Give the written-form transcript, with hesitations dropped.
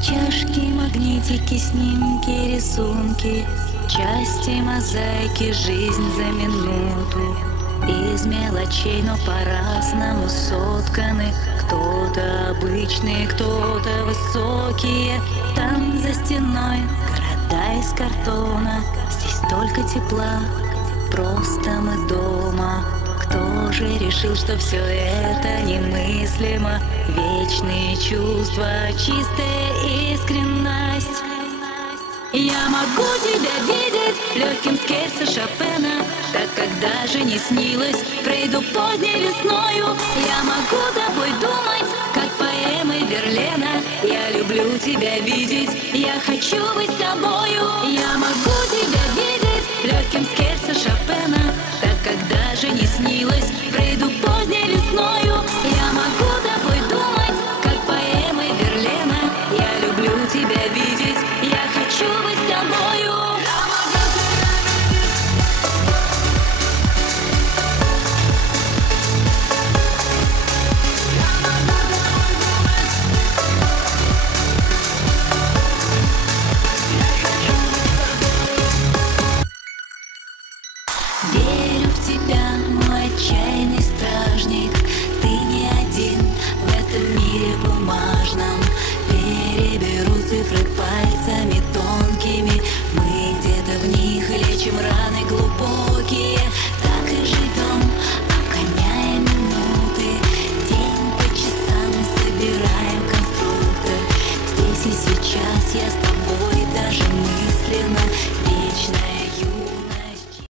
Чашки, магнитики, снимки, рисунки, части мозаики, жизнь за минуту. Из мелочей, но по-разному сотканы. Кто-то обычные, кто-то высокие. Там за стеной города из картона. Здесь столько тепла, просто мы дома. Кто же решил, что все это немыслимо? Вечные чувства, чистая искренность. Я могу тебя видеть легким скерцо Шопена, так как даже не снилось Фрейду поздней весною. Я могу тобой думать, как поэмы Верлена. Я люблю тебя видеть, я хочу быть с тобою. Я могу тебя видеть легким скерцо Шопена, так как даже не снилось Фрейду поздней весною. Я могу тобой думать, как поэмы Верлена. Я люблю тебя видеть, я хочу быть с тобою. Верю в тебя, мой отчаянный стражник. Ты не один в этом мире бумажном. Переберу цифры пальцами тонкими. Мы где-то в них лечим раны глубокие. Так и живем, обгоняя минуты. День по часам собираем конструктор. Здесь и сейчас я с тобой, даже